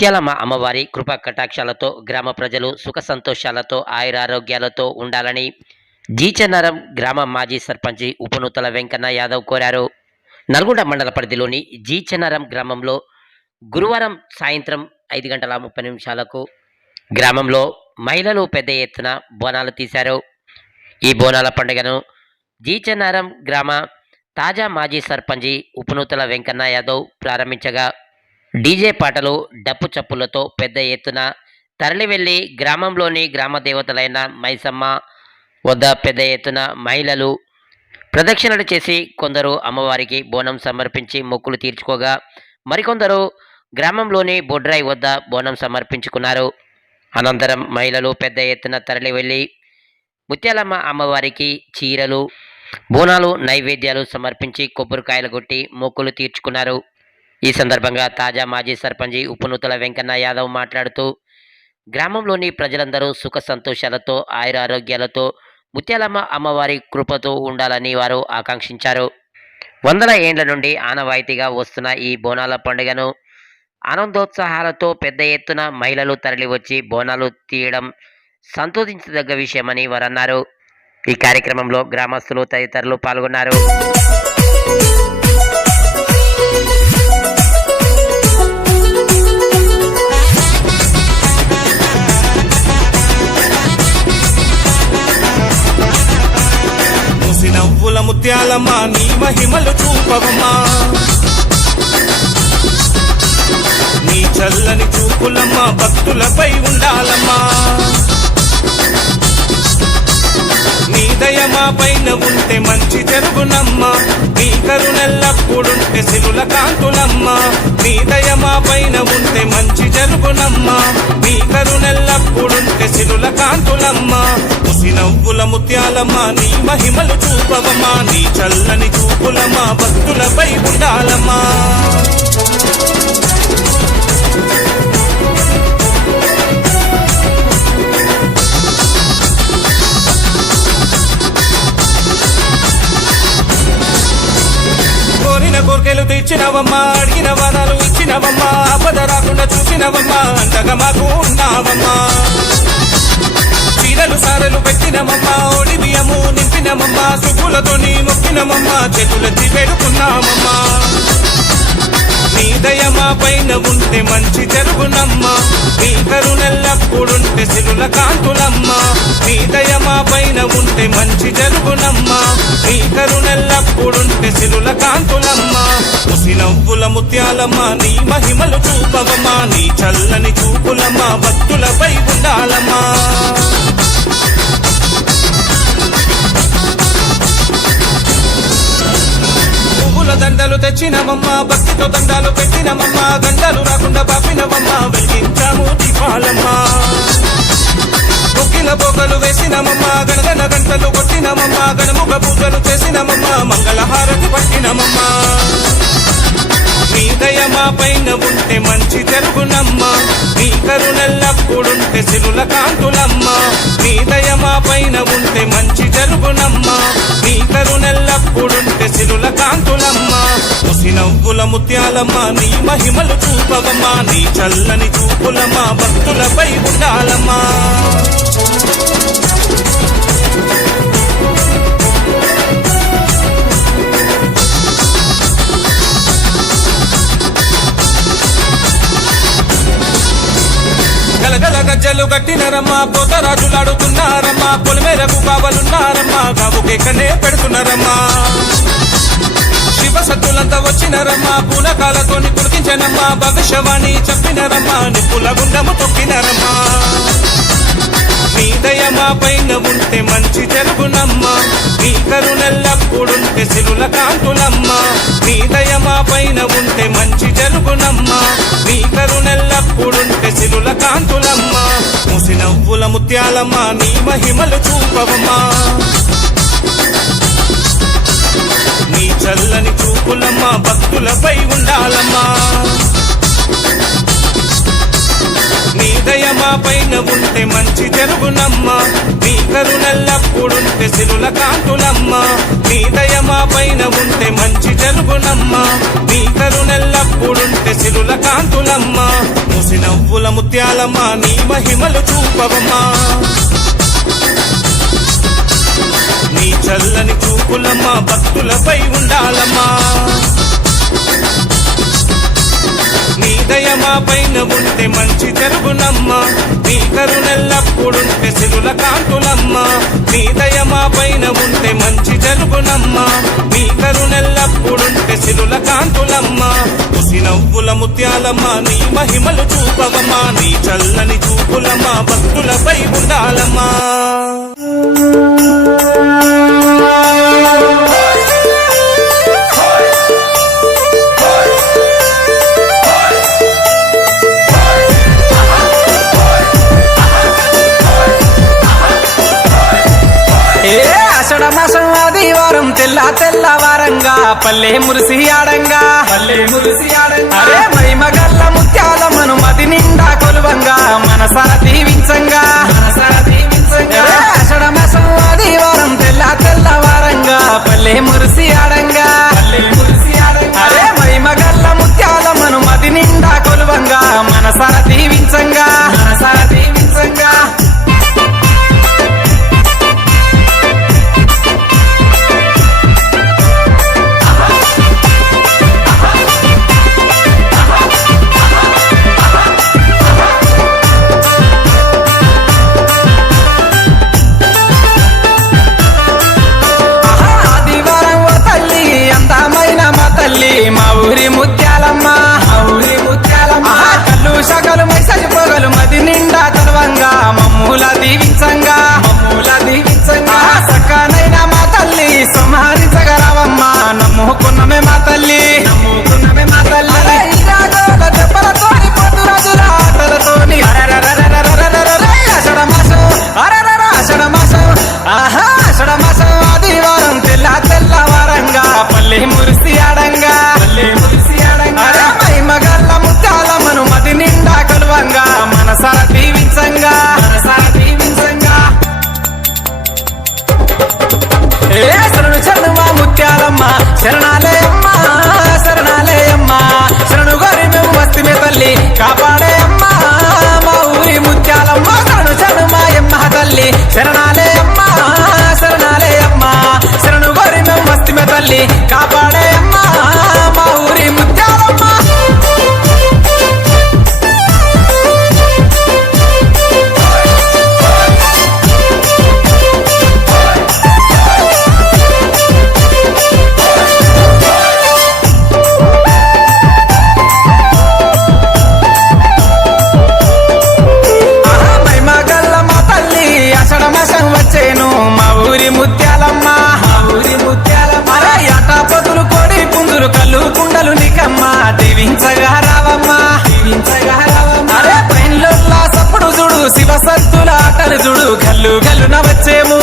ముత్యాలమ్మ అమ్మవారి కృపా కటాక్షాలతో గ్రామ ప్రజలు సుఖ సంతోషాలతో ఆయురారోగ్యాలతో ఉండాలని జీచనరం గ్రామ మాజీ సర్పంచి ఉపనూతల వెంకన్న యాదవ్ కోరారు. నల్గొండ మండల పరిధిలోని జీచనరం గ్రామంలో గురువారం సాయంత్రం ఐదు గంటల ముప్పై నిమిషాలకు గ్రామంలో మహిళలు పెద్ద ఎత్తున బోనాలు తీశారు. ఈ బోనాల పండుగను జీచనారం గ్రామ తాజా మాజీ సర్పంచి ఉపనూతల వెంకన్న యాదవ్ ప్రారంభించగా డీజే పాటలు డప్పు చప్పులతో పెద్ద ఎత్తున తరలివెళ్ళి గ్రామంలోని గ్రామ దేవతలైన మైసమ్మ వద్ద పెద్ద ఎత్తున మహిళలు ప్రదక్షిణలు చేసి కొందరు అమ్మవారికి బోనం సమర్పించి మొక్కులు తీర్చుకోగా మరికొందరు గ్రామంలోని బొడ్రాయి వద్ద బోనం సమర్పించుకున్నారు. అనంతరం మహిళలు పెద్ద ఎత్తున తరలి వెళ్ళి ముత్యాలమ్మ అమ్మవారికి చీరలు బోనాలు నైవేద్యాలు సమర్పించి కొబ్బరికాయలు కొట్టి మొక్కులు తీర్చుకున్నారు. ఈ సందర్భంగా తాజా మాజీ సర్పంచి ఉపనూతల వెంకన్న యాదవ్ మాట్లాడుతూ గ్రామంలోని ప్రజలందరూ సుఖ సంతోషాలతో ఆయుర ఆరోగ్యాలతో ముత్యాలమ్మ అమ్మవారి కృపతో ఉండాలని వారు ఆకాంక్షించారు. వందల ఏండ్ల నుండి ఆనవాయితీగా వస్తున్న ఈ బోనాల పండుగను ఆనందోత్సాహాలతో పెద్ద ఎత్తున మహిళలు తరలివచ్చి బోనాలు తీయడం సంతోషించదగ్గ విషయమని వారు అన్నారు ఈ కార్యక్రమంలో గ్రామస్తులు తదితరులు పాల్గొన్నారు. ముసి ముత్యాలమ్మ నీ మహిమలు చూపవమ్మా. నీ చల్లని చూపులమ్మ భక్తులపై ఉండాలమ్మా. నీ దయ మా పైన ఉంటే మంచి జరుగునమ్మా. నీ కరుణెల్లప్పుడుంటే సిరుల కాంతులమ్మా. నీ దయ మా పైన ఉంటే మంచి జరుగునమ్మా. నీ కరుణెల్లప్పుడుంటే సిరుల కాంతులమ్మా. ముసి నవ్వుల ముత్యాలమ్మ నీ మహిమలు చూపవమ్మా. నీ చల్లని చూపులమ్మా భక్తులపై ఉండాలమ్మా. తెచ్చినవమ్మా అడిగిన వరాలు ఇచ్చినవమ్మా ఆపద రాకుండా చూసినవమ్మా అంతగా మాకు ఉన్నావమ్మా. చీరలు సారలు పెట్టినమమ్మా ఒడిబియము నింపినమమ్మా సుబ్బులతో మొక్కినమమ్మా చేతులెత్తి పెడుకున్నామమ్మా నీ దయ మా పైన ఉంటే మంచి జరుగునమ్మా. నీ కరుణెల్లప్పుడుంటే సిరుల కాంతులమ్మ. నీ దయ మా పైన ఉంటే మంచి జరుగునమ్మా. నీ కరుణెల్లప్పుడుంటే సిరుల కాంతులమ్మా. ముసి నవ్వుల ముత్యాలమ్మ నీ మహిమలు చూపవమ్మా. నీ చల్లని చూపులమ్మా భక్తులపై ఉండాలమ్మా. పువ్వుల భక్తితో దండాలు పెట్టినమమ్మా గంటలు రాకుండా పాపినమమ్మా వెలిగించాము దీపాలమ్మా. కొక్కిన పొగలు వేసినమమ్మా గణగణ గంటలు కొట్టినమమ్మా గణముఖ పూజలు చేసినమమ్మా మంగళహారతి పట్టినమమ్మా. నీ దయ మా పైన ఉంటే మంచి జరుగునమ్మా. నీ కరుణల్లప్పుడుంటే సిరుల కాంతులమ్మా. నీ దయ మా పైన ఉంటే మంచి జరుగునమ్మా. నీ కరుణల్లప్పుడుంటే సిరుల కాంతులమ్మ. ముసి నవ్వుల ముత్యాలమ్మా నీ మహిమలు చూపవమ్మా నీ చల్లని చూపులమ్మా భక్తులపై ఉండాలమ్మా. గలగల గజ్జలు కట్టినరమ్మా పోతరాజులాడుతున్నారమ్మా పొలిమేరకు కావలున్నారమ్మా కావుకెక్కనే పెడుతున్నారమ్మా. శివ సత్తులంతా వచ్చినరమ్మా పూనకాలతోని కురికించనమ్మా భవిష్యవాణి చెప్పినరమ్మా నిప్పుల గుండము తొక్కినరమ్మా. నీ దయ మా పైన ఉంటే మంచి జరుగునమ్మా. నీ కరుణెల్లప్పుడుంటే సిరుల కాంతులమ్మా. నీ దయ మా పైన ఉంటే మంచి జరుగునమ్మా. నీ కరుణెల్లప్పుడుంటే సిరుల కాంతులమ్మా. ముసి నవ్వుల ముత్యాలమ్మా నీ మహిమలు చూపవమ్మా. చల్లని చూపులమ్మా భక్తులపై ఉండాలమ్మా. నీ దయ మా పైన ఉంటే మంచి జరుగునమ్మా. నీ కరుణల్లప్పుడుంటే సిరుల కాంతులమ్మా. నీ దయ మా పైన ఉంటే మంచి జరుగునమ్మా. నీ కరుణల్లప్పుడుంటే సిరుల కాంతులమ్మా. ముసి నవ్వుల ముత్యాలమ్మా నీ మహిమలు చూపవమ్మా. చల్లని చూపులమ్మా భక్తులపై ఉండాలమ్మా. నీ దయ మా పైన ఉంటే మంచి జరుగునమ్మా. నీ కరుణెల్లప్పుడుంటే సిరుల కాంతులమ్మా. నీ దయ మా పైన ఉంటే మంచి జరుగునమ్మా. నీ కరుణెల్లప్పుడుంటే సిరుల కాంతులమ్మా. ఉసి నవ్వుల ముత్యాలమ్మా నీ మహిమలు చూపవమ్మా. నీ చల్లని చూపులమ్మా భక్తులపై ఉండాలమ్మా. ఆదివారం తెల్ల తెల్లవారంగా పల్లె మురిసి ఆడంగా. పల్లె మురిసి ఆడంగా. అరే మైమగల్ల ముత్యాల మను మది నిండా కొలువంగా మనసార దీవించంగా. మనసార దీవించంగా. అషడ మాసం ఆదివారం తెల్ల తెల్లవారంగా పల్లె మురిసి ఆడంగా. పల్లె మురిసి ఆడంగా. అరే మైమగల్ల ముత్యాల మను మది నిండా కొలువంగా మనసార దీవించంగా. మనసార దీవించంగా. చూడు గల్లు గల్లున వచ్చేము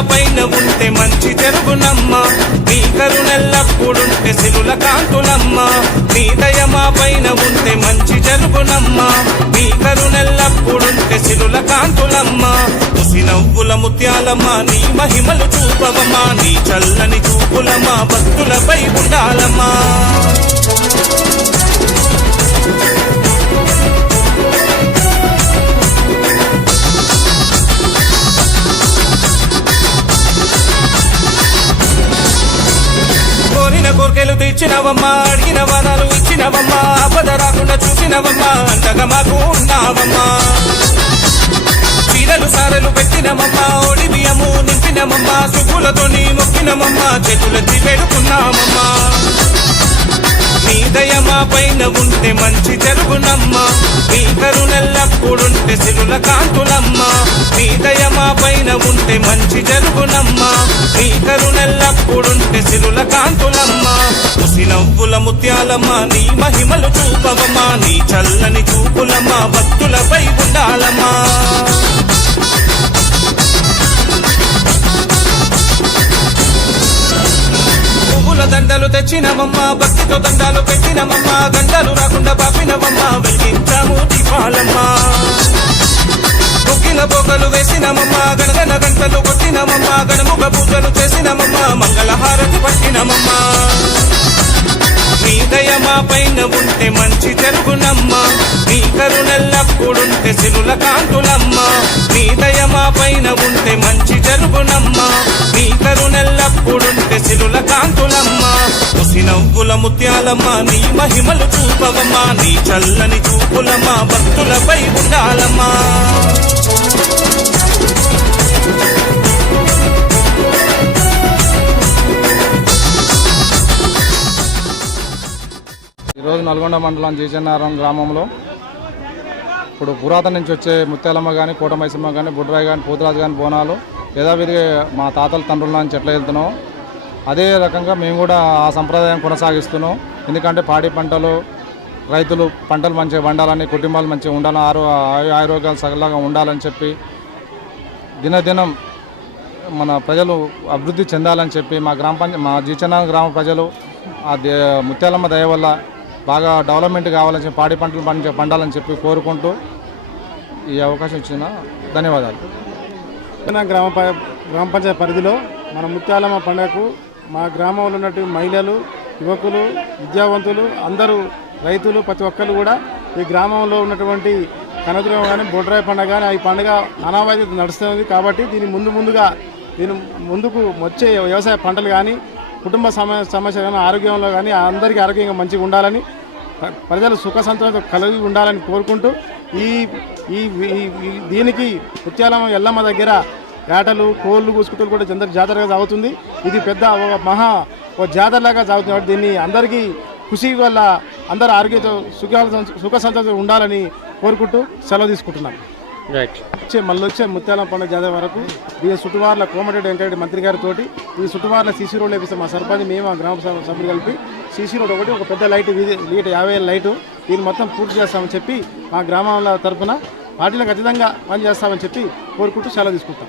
పైన ఉంటే మంచి జరుగునమ్మ. నీ కరుణెల్లప్పుడుంటే సిరుల కాంతులమ్మా. నీ దయ మా పైన ఉంటే మంచి జరుగునమ్మా. నీ కరుణెల్లప్పుడుంటే సిరుల కాంతులమ్మ. ఉసి నవ్వుల ముత్యాలమ్మా నీ మహిమలు చూపవమ్మా. నీ చల్లని చూపులమ్మా భక్తులపై ఉండాలమ్మా. తెచ్చినవమ్మా అడిగిన వరాలు ఇచ్చినవమ్మా ఆపద రాకుండా చూసినవమ్మా అంతగా మాకు ఉన్నావమ్మా చీరలు సారలు పెట్టినమమ్మా ఓడి బియ్యము నింపినమమ్మా సుఖులతోని మొక్కినమమ్మా చేతులెత్తి పెడుకున్నామమ్మా నీ దయ మా పైన ఉంటే మంచి జరుగునమ్మా. నీ కరుణెల్లప్పుడుంటే సిరుల కాంతులమ్మా. నీ దయ మా పైన ఉంటే మంచి జరుగునమ్మా. నీ కరుణెల్లప్పుడుంటే సిరుల కాంతులమ్మా. నవ్వుల ముత్యాలమ్మా నీ మహిమలు చూపవమ్మా నీ చల్లని చూపులమ్మా భక్తులపై ఉండాలమ్మా. పువ్వుల దండలు తెచ్చినవమ్మా భక్తితో దండాలు పెట్టినవమ్మా గంటలు రాకుండా పాపినవమ్మా వెలిగించాము దీపాలమ్మా. ముగ్గిన బొగ్గలు వేసినమమ్మా గణగన గంటలు కొట్టినమమ్మా గణముఖ పూజలు చేసినమమ్మా మంగళహారతి పట్టినమమ్మా నీ దయ మా పైన ఉంటే మంచి జరుగునమ్మా. నీ కరుణెల్లప్పుడుంటే సిరుల కాంతులమ్మా. నీ దయ మా పైన ఉంటే మంచి జరుగునమ్మా. నీ కరుణెల్లప్పుడుంటే సిరుల కాంతులమ్మా. ఉసి నవ్వుల ముత్యాలమ్మా నీ మహిమలు చూపవమ్మా. నీ చల్లని చూపులమ్మా భక్తులపై ఉండాలమ్మా. ఈరోజు నల్గొండ మండలం జీజన్నారం గ్రామంలో ఇప్పుడు పురాతన నుంచి వచ్చే ముత్యాలమ్మ కానీ కోటమైసమ్మ కానీ బుడ్రాయి కానీ పోతురాజు కానీ బోనాలు యథావిధిగా మా తాతల తండ్రుల నుంచి ఎట్లా వెళ్తున్నాం. అదే రకంగా మేము కూడా ఆ సంప్రదాయం కొనసాగిస్తున్నాం. ఎందుకంటే పాడి పంటలు రైతులు పంటలు మంచిగా వండాలని కుటుంబాలు మంచిగా ఉండాలని ఆరో ఆయు ఆరోగ్యాలు సగలాగా ఉండాలని చెప్పి దినదినం మన ప్రజలు అభివృద్ధి చెందాలని చెప్పి మా గ్రామ పంచ మా జీచన గ్రామ ప్రజలు ఆ దే ముత్యాలమ్మ దయ వల్ల బాగా డెవలప్మెంట్ కావాలని చెప్పి పాడి పంటలు పండి పండాలని చెప్పి కోరుకుంటూ ఈ అవకాశం ఇచ్చిన ధన్యవాదాలు. గ్రామ ప- గ్రామ పంచాయతీ పరిధిలో మన ముత్యాలమ్మ పండుగకు మా గ్రామంలో ఉన్నటువంటి మహిళలు యువకులు విద్యావంతులు అందరూ రైతులు ప్రతి ఒక్కరు కూడా ఈ గ్రామంలో ఉన్నటువంటి కనదురం కానీ బొడ్రాయి పండుగ కానీ ఈ పండుగ నానావాయితీ నడుస్తుంది కాబట్టి దీని ముందు ముందుగా దీని ముందుకు వచ్చే వ్యవసాయ పంటలు కానీ కుటుంబ సమ సమస్య కానీ ఆరోగ్యంలో కానీ అందరికీ ఆరోగ్యంగా మంచిగా ఉండాలని ప్రజలు సుఖ సంతోషం కలిగి ఉండాలని కోరుకుంటూ ఈ ఈ దీనికి ముత్యాలమ్మ ఎల్లమ్మ దగ్గర ఏటలు కోళ్ళు కూసుకుటలు కూడా అందరికి జాతరగా సాగుతుంది. ఇది పెద్ద ఒక మహా ఒక జాతరలాగా సాగుతుంది. కాబట్టి దీన్ని అందరికీ ఖుషి వల్ల అందరూ ఆరోగ్యంతో సుఖ సుఖ సంతోషం ఉండాలని కోరుకుంటూ సెలవు తీసుకుంటున్నాను. రైట్ వచ్చే మళ్ళీ వచ్చే ముత్యాలం పండుగ జాతర వరకు ఈ చుట్టువార్ల కోమటిరెడ్డి వెంకరెడ్డి మంత్రి గారితో ఈ చుట్టువార్ల రోడ్ వేపిస్తాం మా సర్పంచ్ మేము ఆ గ్రామ సభ సభ్యులు కలిపి సీసీ రోడ్ ఒకటి ఒక పెద్ద లైట్ వీధి లీట యాభై లైటు. దీన్ని మొత్తం పూర్తి చేస్తామని చెప్పి మా గ్రామాల తరఫున పార్టీలకు ఖచ్చితంగా పని చేస్తామని చెప్పి కోరుకుంటూ సెలవు తీసుకుంటాం.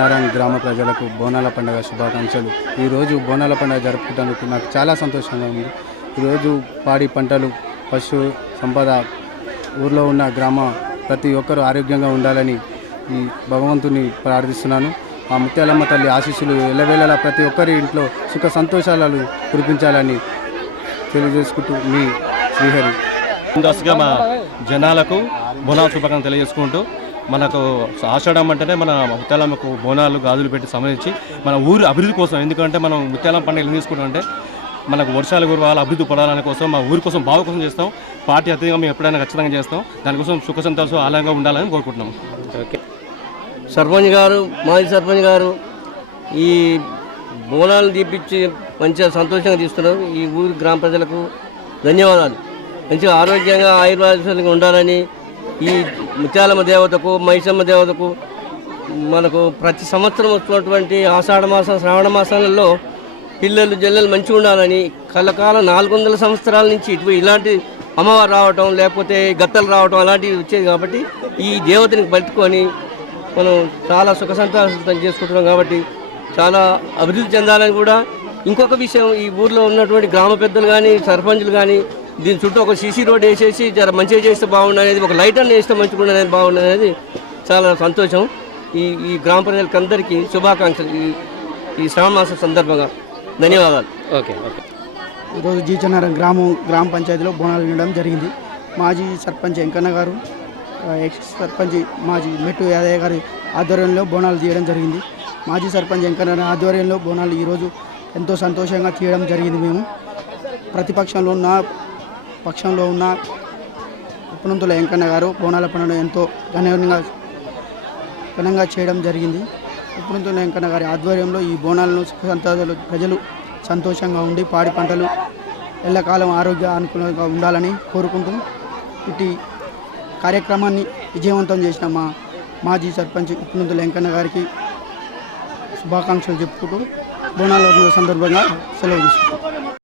నారాయణ గ్రామ ప్రజలకు బోనాల పండుగ శుభాకాంక్షలు. ఈరోజు బోనాల పండుగ జరుపుకుంటానికి నాకు చాలా సంతోషంగా ఉంది. ఈరోజు పాడి పంటలు పశు సంపద ఊర్లో ఉన్న గ్రామ ప్రతి ఒక్కరూ ఆరోగ్యంగా ఉండాలని ఈ భగవంతుని ప్రార్థిస్తున్నాను. ఆ ముత్యాలమ్మ తల్లి ఆశీస్సులు ఎల్లవేళలా ప్రతి ఒక్కరి ఇంట్లో సుఖ సంతోషాలను కురిపించాలని తెలియజేసుకుంటూ మీ శ్రీహరి. ముందస్తుగా మా జనాలకు బోనాల శుభాకాంక్షలు తెలియజేసుకుంటూ మనకు ఆషాఢం అంటేనే మన ముత్యాలమ్మకు బోనాలు గాజులు పెట్టి సంబంధించి మన ఊరు అభివృద్ధి కోసం. ఎందుకంటే మనం ముత్యాలమ్మ పండుగ ఎందుకు తీసుకుంటాం అంటే మనకు వర్షాలు కురవాలి అభివృద్ధి పడాలని కోసం మా ఊరి కోసం బాగు కోసం చేస్తాం. పార్టీ అత్యధికంగా మేము ఎప్పుడైనా ఖచ్చితంగా చేస్తాం. దానికోసం సుఖ సంతోషం ఆలయంగా ఉండాలని కోరుకుంటున్నాం సర్పంచ్ గారు మాజీ సర్పంచ్ గారు ఈ బోనాలు తీపిచ్చి మంచిగా సంతోషంగా తీస్తున్నారు. ఈ ఊరు గ్రామ ప్రజలకు ధన్యవాదాలు. మంచిగా ఆరోగ్యంగా ఆయుర్వేదంగా ఉండాలని ఈ ముత్యాలమ్మ దేవతకు మైసమ్మ దేవతకు మనకు ప్రతి సంవత్సరం వస్తున్నటువంటి ఆషాఢ మాసం శ్రావణ మాసాలలో పిల్లలు జల్లలు మంచిగా ఉండాలని కలకాలం నాలుగు వందల సంవత్సరాల నుంచి ఇటు ఇలాంటి అమ్మవారు రావటం లేకపోతే గత్తలు రావటం అలాంటివి వచ్చేది కాబట్టి ఈ దేవతని పట్టుకొని మనం చాలా సుఖ సంతోషం చేసుకుంటున్నాం కాబట్టి చాలా అభివృద్ధి చెందాలని కూడా ఇంకొక విషయం ఈ ఊర్లో ఉన్నటువంటి గ్రామ పెద్దలు కానీ సర్పంచులు కానీ దీని చుట్టూ ఒక సీసీ రోడ్ వేసేసి జర మంచిగా చేస్తే బాగుండు అనేది ఒక లైట్ అన్న వేస్తే మంచిగా ఉండేది బాగుండు అనేది చాలా సంతోషం. ఈ ఈ గ్రామ ప్రజలకు అందరికీ శుభాకాంక్షలు ఈ ఈ శ్రావణ మాసం సందర్భంగా. ధన్యవాదాలు. Okay okay. ఈరోజు జీచనారం గ్రామం గ్రామ పంచాయతీలో బోనాలు వినడం జరిగింది. మాజీ సర్పంచ్ వెంకన్న గారు ఎక్స్ సర్పంచ్ మాజీ మెట్టు యాదయ్య గారి ఆధ్వర్యంలో బోనాలు తీయడం జరిగింది. మాజీ సర్పంచ్ వెంకన్న గారి ఆధ్వర్యంలో బోనాలు ఈరోజు ఎంతో సంతోషంగా తీయడం జరిగింది మేము. ప్రతిపక్షంలో ఉన్న పక్షంలో ఉన్న ఉపనంతుల వెంకన్న గారు బోనాల పండుగ ఎంతో ఘనంగా ఘనంగా చేయడం జరిగింది. ఉపనంతుల వెంకన్న గారి ఆధ్వర్యంలో ఈ బోనాలను సంతోషాలు ప్రజలు సంతోషంగా ఉండి పాడి పంటలు ఎల్లకాలం ఆరోగ్య అనుకూలంగా ఉండాలని కోరుకుంటూ ఇటు కార్యక్రమాన్ని విజయవంతం చేసిన మా మాజీ సర్పంచ్ ఉపనంతుల వెంకన్న గారికి శుభాకాంక్షలు చెప్పుకుంటూ బోనాల సందర్భంగా సెలవు తీసుకుంటాం